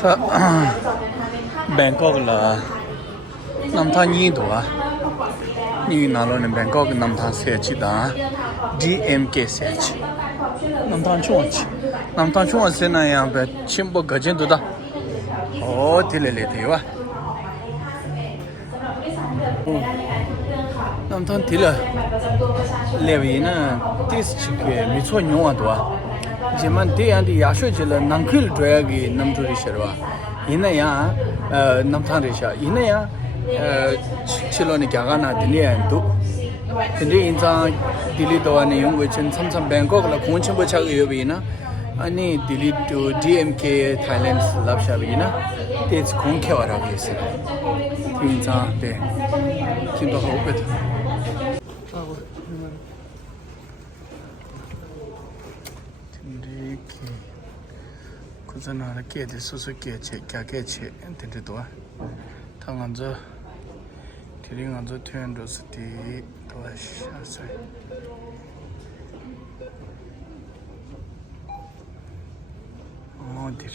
ถ้าแบงกอกละน้ำท่านี้ตัวนี่น่ารักเนี่ยแบงกอกน้ำท่าเสียชีตา DMK เสียชีน้ำท่าช่วงชีน้ำท่าช่วงเสียนะยังแบบชิมบุกจินตัวตาโอ้ที่เละๆที่วะน้ำท่าที่ละเลวีน่ะที่สิ่งที่มีส่วนยุ่งอ่ะตัวเช่นมันที่อันที่ยาช่วยเจริญนั่งคุยด้วยกันน้ำจุริเชอร์วะยินดีอ่ะน้ำท่าริชายินดีอ่ะชิลล์นี่แกก็น่าดีเนี่ยดูทีนี้อินทราดิลิตัวนี้yungเวชซ้ำๆแบงกอกแล้วคงชิมบุชักอยู่บีนะอันนี้ดิลิตัว DMK Thailand รับชาบีนะที่คงแค่ว่าเราเสียที่อินทราเด็กคิดว่าเขาเป็นคุณน่าจะเกลียดสุดๆเกลียดเชะแก่เกลียดเชะติดตัวทางนั้นจะที่นี่งั้นจะเทียนดูสิที่ตัวใช่อ๋อดี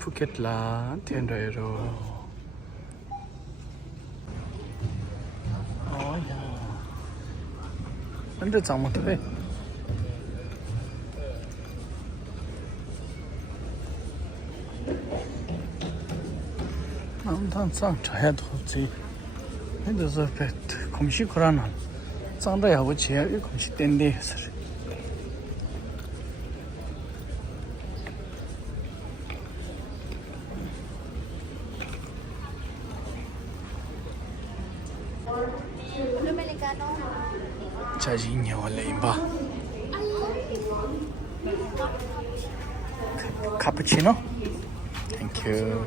ภูเก็ตละเทียนด้วยรู้อ๋อยามันจะจังหมดเลย남탄 상차해도 없지. 그래서 검시 그러나 상대하고 제일 검시 땐데 사실. 자진이 원래 임바. 카푸치노? Thank you.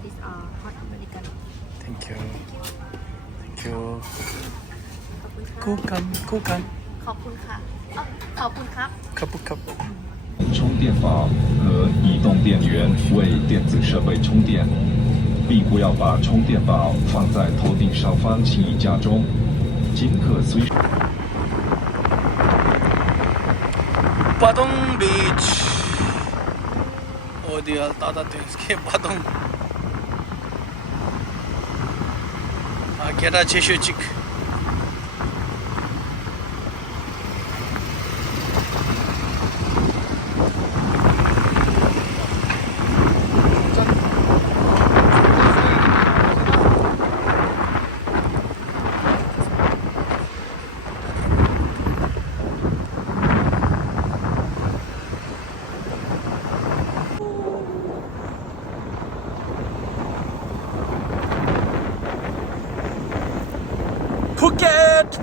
Thank you. Thank you. คู่กันขอบคุณค่ะขอบคุณครับครับ充电宝和移动电源为电子设备充电，并不要把充电宝放在头顶上方，轻易家中。仅可随时。巴东 beach。어디야 따뜻해 바동. 게다 제쇼직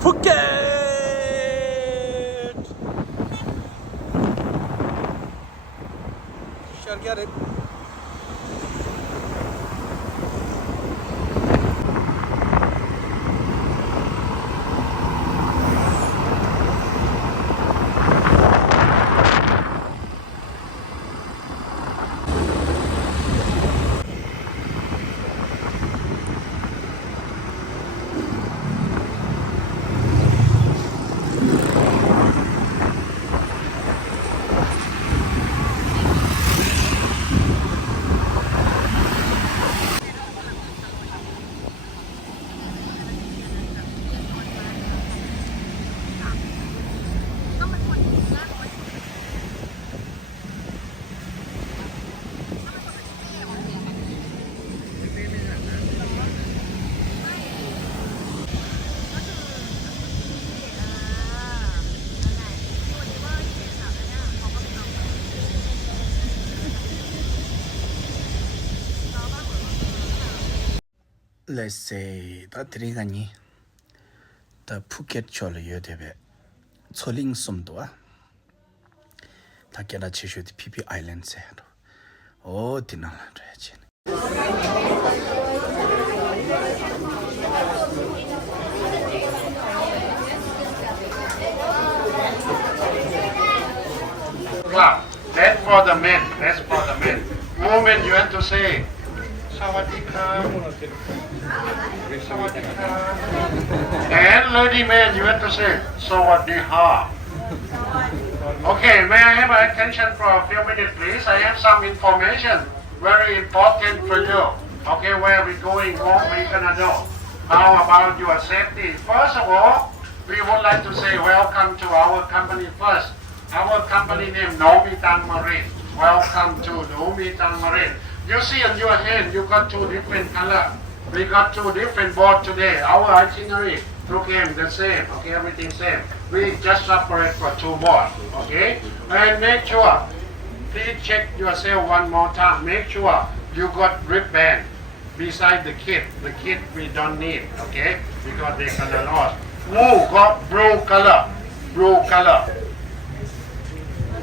Phuket. Shall get it. Let's say that 드리가니 더 푸켓 졸로 여대베 초링 숨도아 다케라 제슈디 피피 아일랜드세로 오 디나라야지 Wow, that's for the men. That's for the men. Women, you have to say, Sawadika. Sawadika. And lady man, you have to say, Sawadika. Okay, may I have attention for a few minutes, please? I have some information very important for you. Okay, where we going, what we gonna do? How about your safety? First of all, we would like to say welcome to our company first. Our company name Nomitang Marine. Welcome to Nomitang Marine. You see on your hand, you got two different color. We got two different boards today. Our itinerary look the same. Okay, everything same. We just separate for two boards. Okay, and make sure. Please check yourself one more time. Make sure you got wristband beside the kid. The kid we don't need. Okay, because they gonna lost. Who got blue color? Blue color.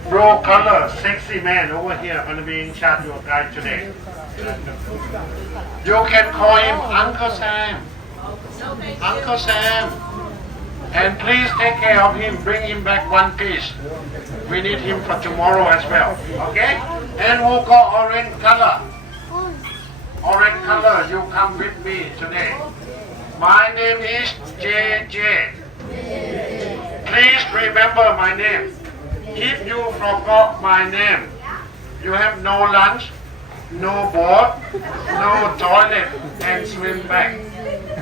Blue color, sexy man over here gonna be in charge of your guide today. You can call him Uncle Sam. Uncle Sam. And please take care of him. Bring him back one piece. We need him for tomorrow as well. Okay? And we'll go orange color. Orange color, you come with me today. My name is JJ. Please remember my name. If you forgot my name, you have no lunch, no board, no toilet, and swim back.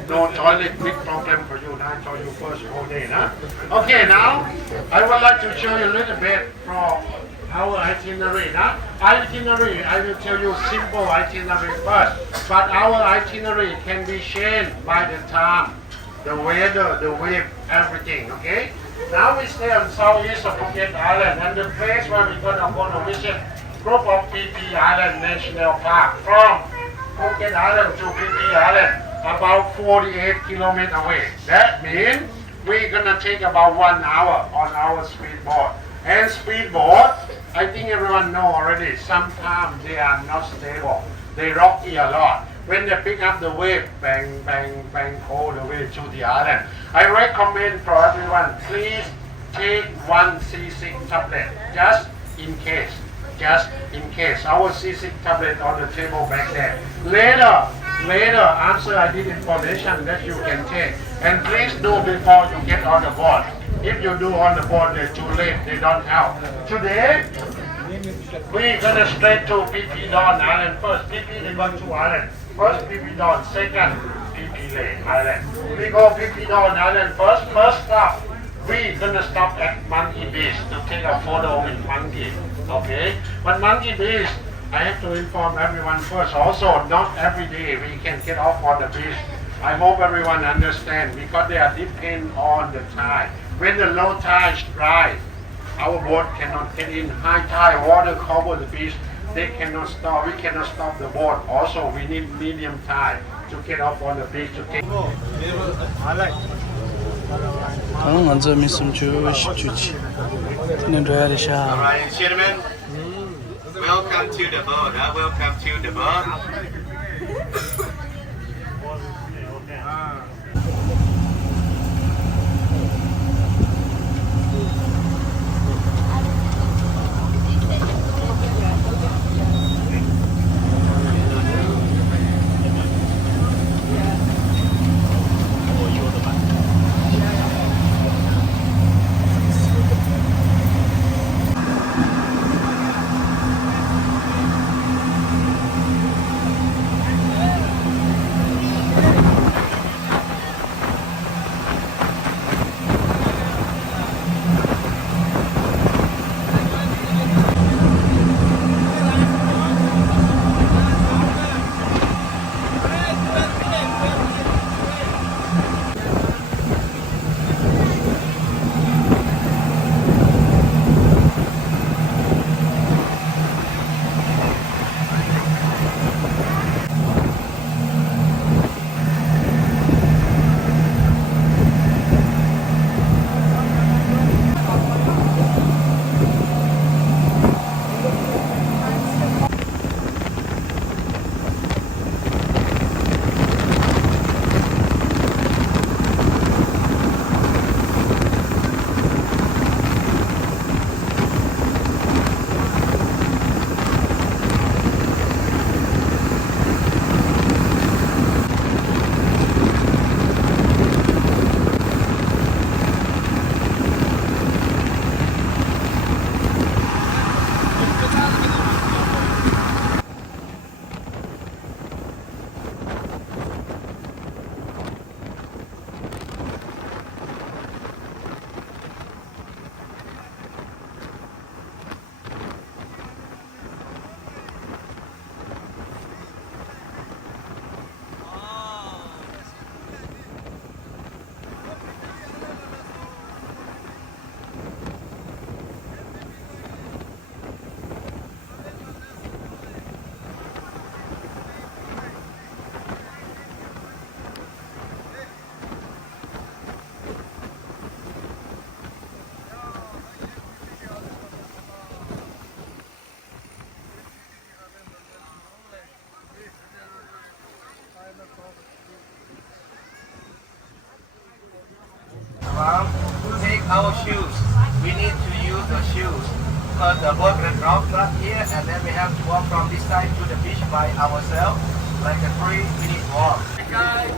No toilet, big problem for you. I told you first whole day, huh? Okay, now I would like to show you a little bit from our itinerary. Huh? Itinerary, I will tell you simple itinerary first. But our itinerary can be changed by the time, the weather, the wave, everything. Okay. Now we stay on southeast of Phuket Island, and the place where we're gonna go to visit group of PhiPhi Island National Park from Phuket Island to PhiPhi Island. About 48 kilometers away. That means we're gonna take about 1 hour on our speedboat. And speedboat, I think everyone know already, sometimes they are not stable. They rocky a lot. When they pick up the wave, bang, bang, bang, all the way to the island. I recommend for everyone, please take one C6 tablet, just in case. Just in case. Our C6 tablet on the table back there. Later, after I did information that you can take. And please do before you get on the board. If you do on the board, they're too late, they don't help. Today, we're gonna straight to PhiPhi Don Island first. PhiPhi, they got two islands. First PhiPhi Don, second PhiPhi Lake Island. We go PhiPhi Don Island first. First stop, we're gonna stop at Monkey Beach to take a photo with monkey. Okay? But Monkey Beach, I have to inform everyone first. Also, not every day we can get off on the beach. I hope everyone understands because they are depend on the tide. When the low tide strikes, our boat cannot get in. High tide, water cover the beach. They cannot stop. We cannot stop the boat. Also, we need medium tide to get off on the beach to take. 당한 점이 있으면 주지. 내려야 되셔. Alright, gentlemen, welcome to the boat. Welcome to the boat. our shoes. We need to use the shoes because the boat can drop here and then we have to walk from this side to the beach by ourselves, like a 3-minute walk. Guys,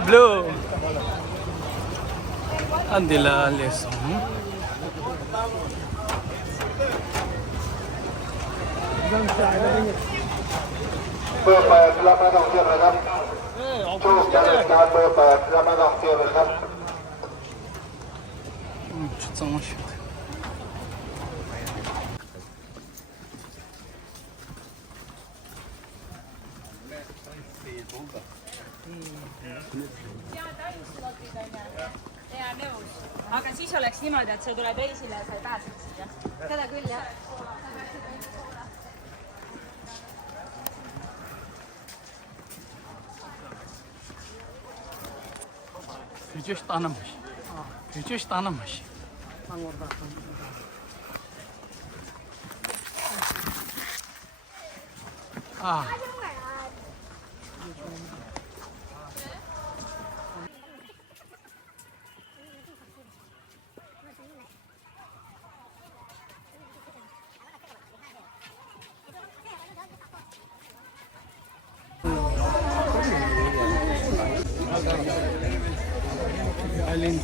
blue. Andila lesson. aga siis oleks niimoodi, et see tuleb reisile ja sa ei pääseks siia. Seda küll, jah. Küçük tanımış. Ah. Island.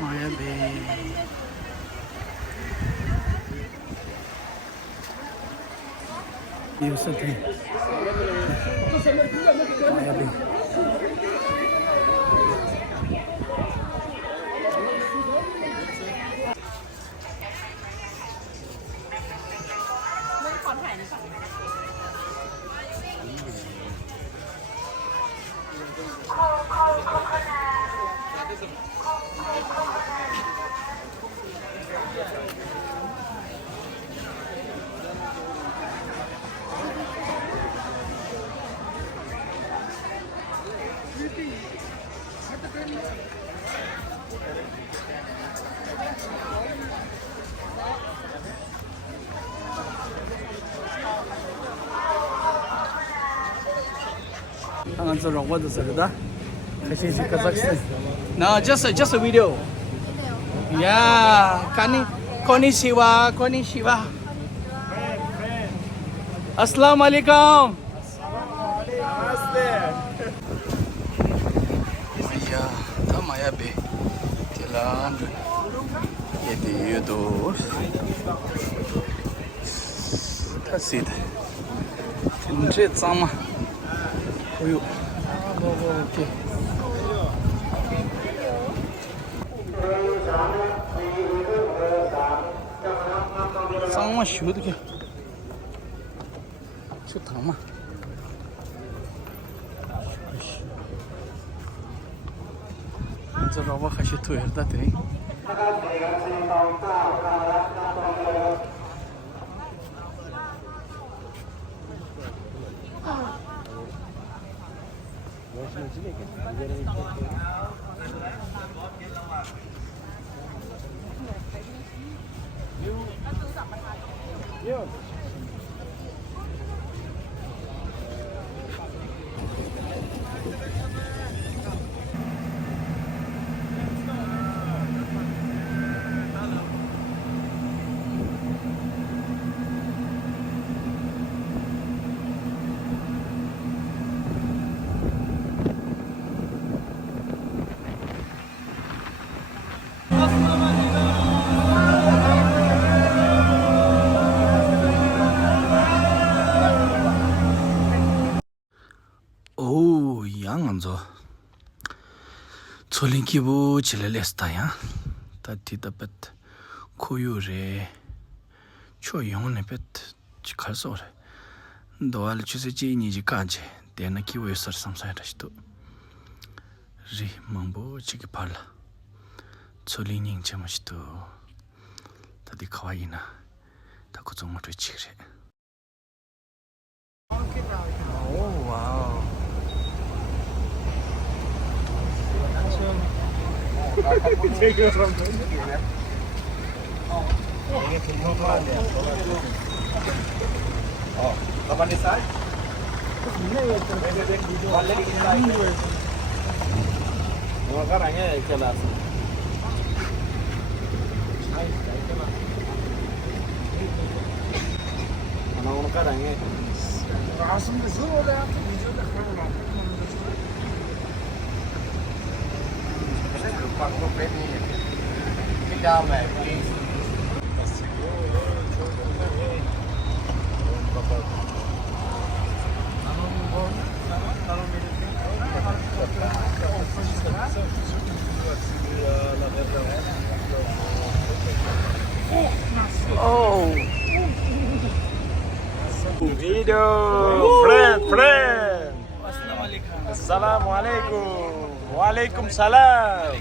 Maya Bay. Beautiful. Maya Bay. What is it? Kazakhstan. No, just a video. Yeah, konnichiwa. Assalamu alaikum. Namaste. Yeah, Maya Bay. là e di yudo ta si de tin zama oyo okay zama shu de chu tang ma这老婆还是腿的对。哦，样子，昨天起步起来了，是呀，他提的不，可有人，却用那不，去看手了，到了就是这年纪干起，但那起步是上山的是多，人忙不这个怕了，昨天年这么是多，他的可爱呢，他可总么对起来。哦，哇哦。Come on this side. One leg inside. Nó các anh ấy kêu là nó các anh ấy Get down, man, please. Oh. Video, friend. Assalamualaikum. Waalaikumsalam.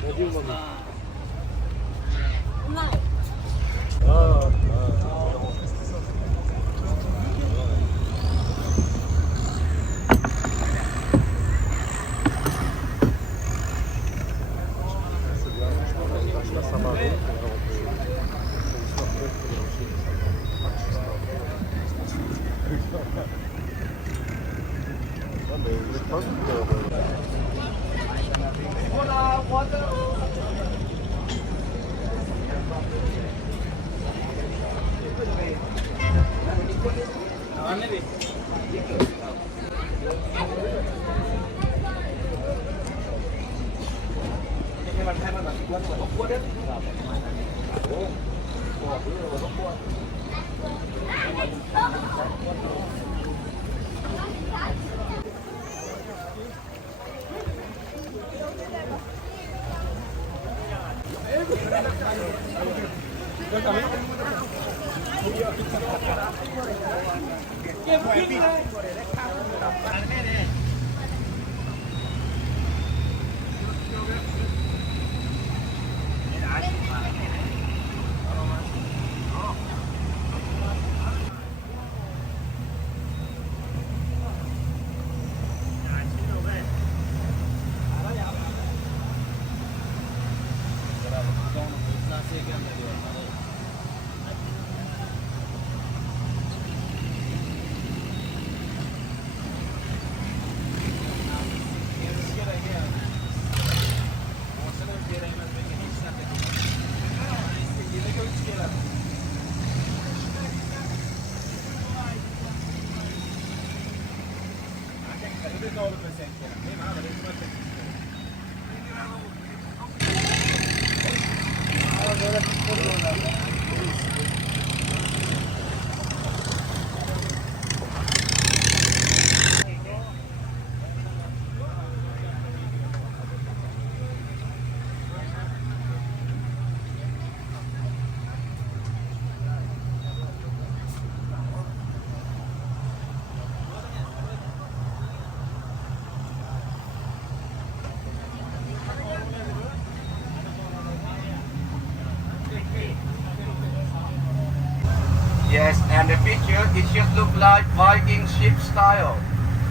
Yes, and the picture, it should look like Viking ship style.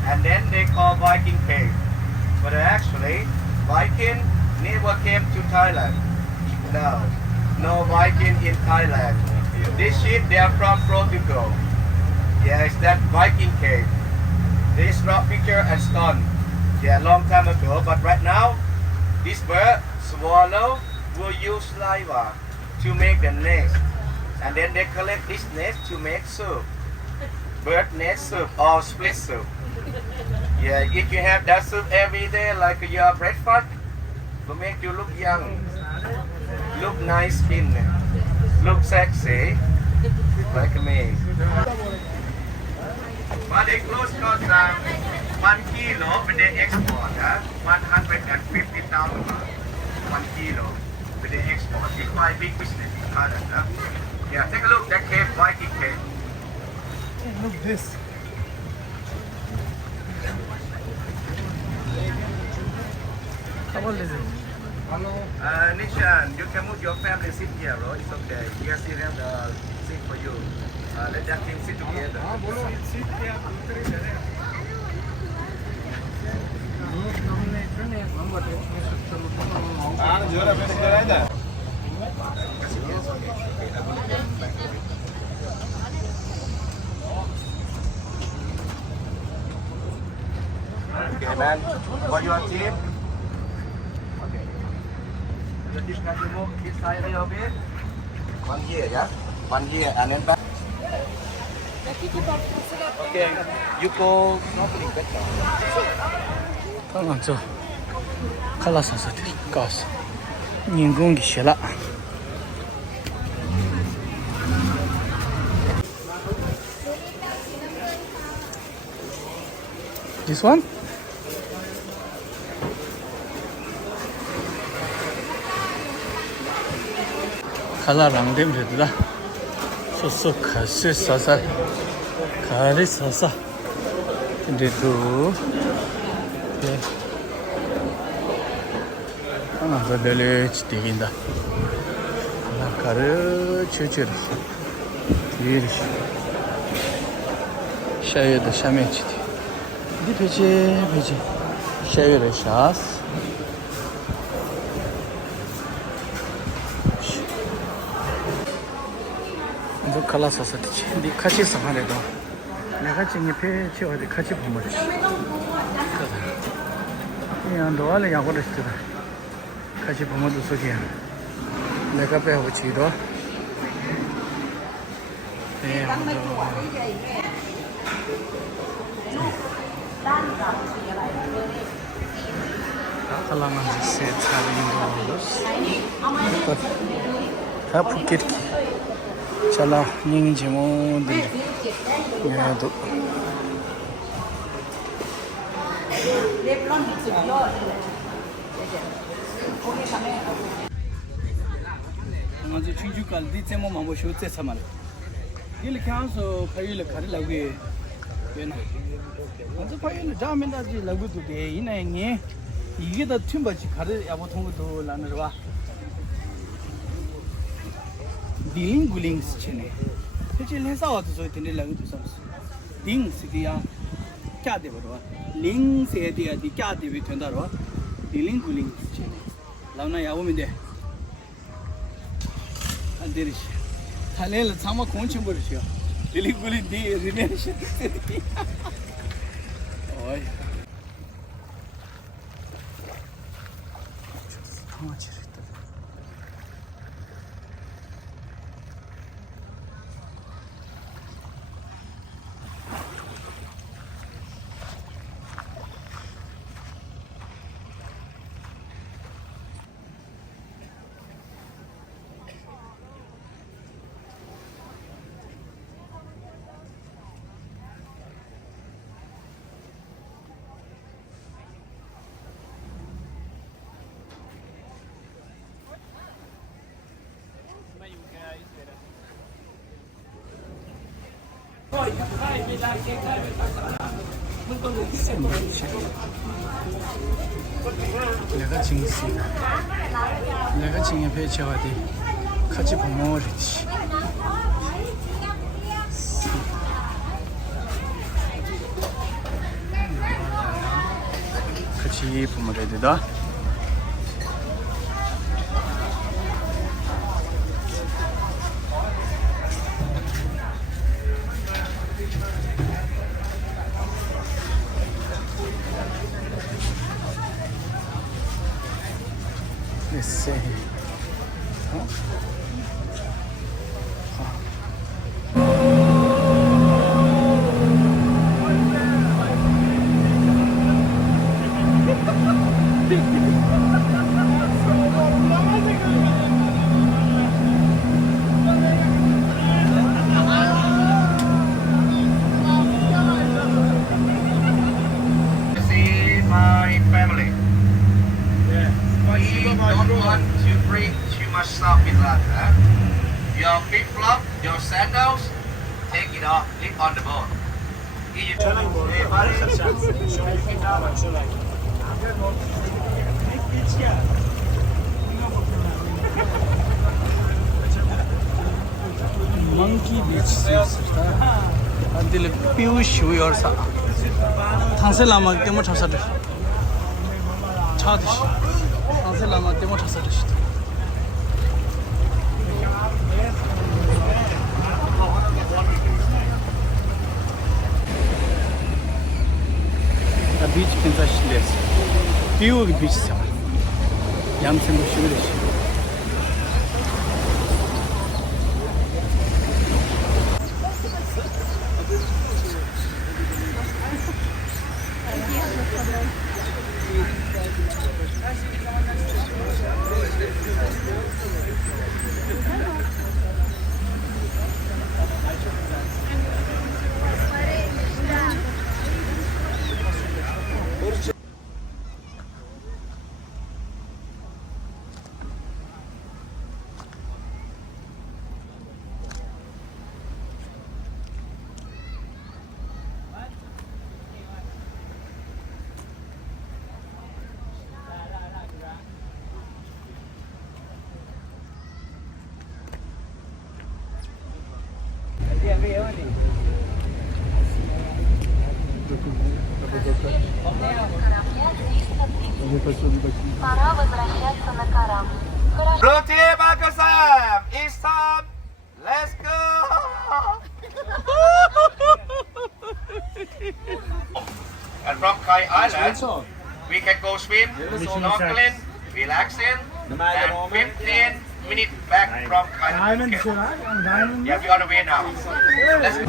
And then they call Viking cave. But actually, Viking never came to Thailand. No, no Viking in Thailand. This ship, they are from Portugal. Yes, that Viking cave. This rock picture and stone. Yeah, long time ago. But right now, this bird, swallow, will use saliva to make the nest. And then they collect this nest to make soup. Bird nest soup or split soup. Yeah, if you have that soup every day like your breakfast, will make you look young, look nice skin, look sexy, like me. But they close because 1 kilo when they export, 150,000 baht. 1 kilo when they export. It's quite big business in Thailand. Yeah, take a look, that cave, Viking cave. Look at this. How old is it? Nishan, you can move your family sit here, bro. It's okay. Yes, you have the seat for you. Let that team sit together. Okay, man. For your team. Okay. You just have to move this side a little bit. 1 year, yeah? 1 year and then back. Okay, you go snorkeling better. 刚刚走，看了啥子的？告诉，人工给学了。This one?看了两点不的，说说可是啥啥，可的啥啥，这都，对，刚刚在这里去地形的，那看着确确的，对的是，下月的下面去的。你别去，下雨了，吓死！你这看了啥子的去？你开起什么来着？你看今年别去我的开起泡沫的去。你养多了养过的是的，开起泡沫都出钱，那个白虎去多。Kalangan se traveling dollars. Ha Phuket ki. Chala ning jemo de. Ya do. Nga zo chunju kal di tsemo mambo shu tse samal. Dil kyan so phayil khari lagwe. Yena. Azu phayil jamen da ji lagu tu de ina nge. 이게 더 튀면지 가르 야보 통도 라는 와 딩 굴링 스치네 그치 해서 와도 저 되는 라고도 삼스 딩 시디야 까데 버와 링 세디야 디 까데 비 된다로 딜링 굴링 스치네 라우나 야보면 돼 안데리시 탈레를 참아 공침 버리시오 딜링 굴링 디 리레이션 어이 강아지를 있다. 내가 진시 내가 진에 배치하디 같이 보모리지 같이 보모리다 Let's see. Huh? See my family. We don't want to bring too much stuff in land. Your flip-flop, your sandals, take it off, leave on the boat. Hey, buddy. Monkey beach until piu show your sa thangse lama demo thasa de chadish thangse lama demo thasa de the beach pinsa less piu beach sa yam sem show de Пора возвращаться на корабль. Roti Pakistan, it's time. Let's go. And from Kai Island, we can go swim, snorkeling, relaxing, and 15 minutes back from Kai Island. Yeah, we're on the way now. Let's go.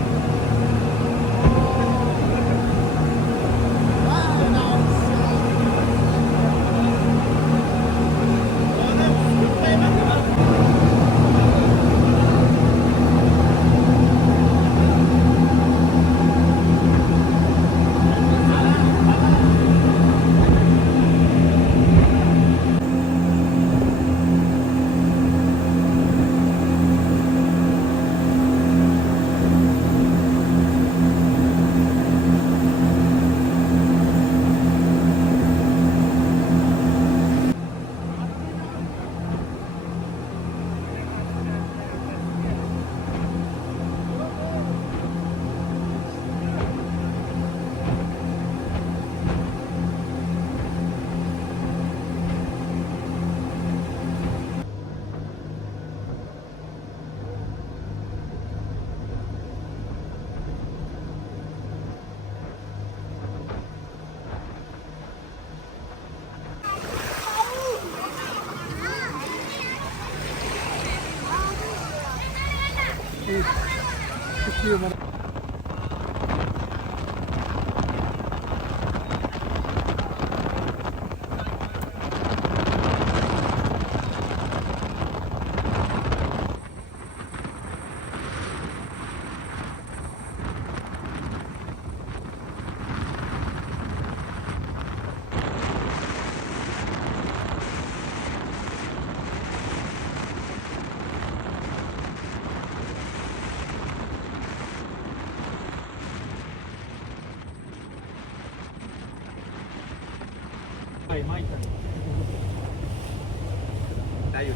ได้อยู่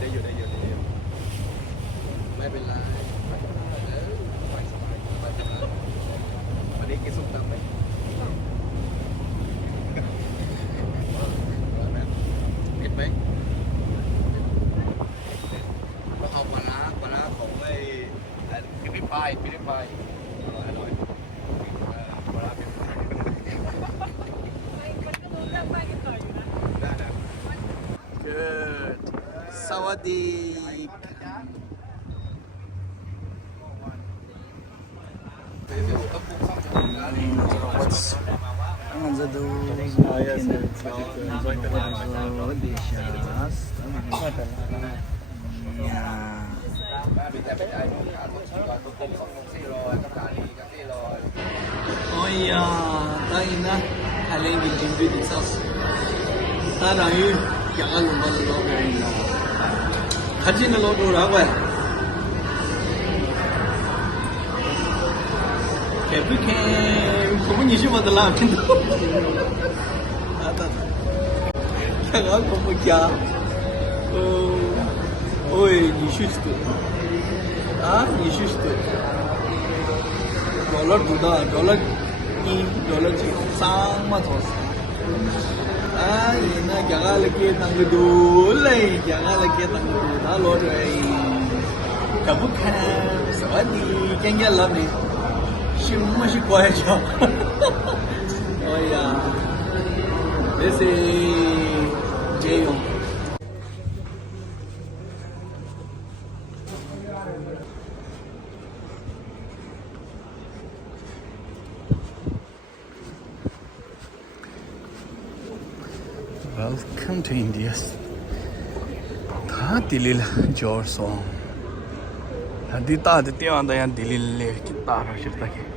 ไม่เป็นไรสบายวันนี้กินส้มตำไหมเผ็ดไหมก็เอาปลาร้าของไอ้PhiPhiอร่อยปลาร้าเป็นได้นะ Good สวัสดี Anzadu Oh ya, tahu na, Thailand di jumpa di sas. Sekarang ini jangan lupa logo ini. Haji na logo apa? Tapi kan, kamu ni siapa dah lah? Ada. Jangan kamu kya? Oi, ni siapa? Ah, ni siapa? $2 $2 ni $2 sama terus. Ah, ini jangan lagi tangguh dulu, jangan lagi tangguh dulu. Lalu kamu kan, sewadi jangan lah ni. Semua sih kuat aja. Oh ya, this is Jayong. Welcome to India. Tha Delhi la jor song. Hadi ta de tiang da yan Delhi le kita ra shifta ke.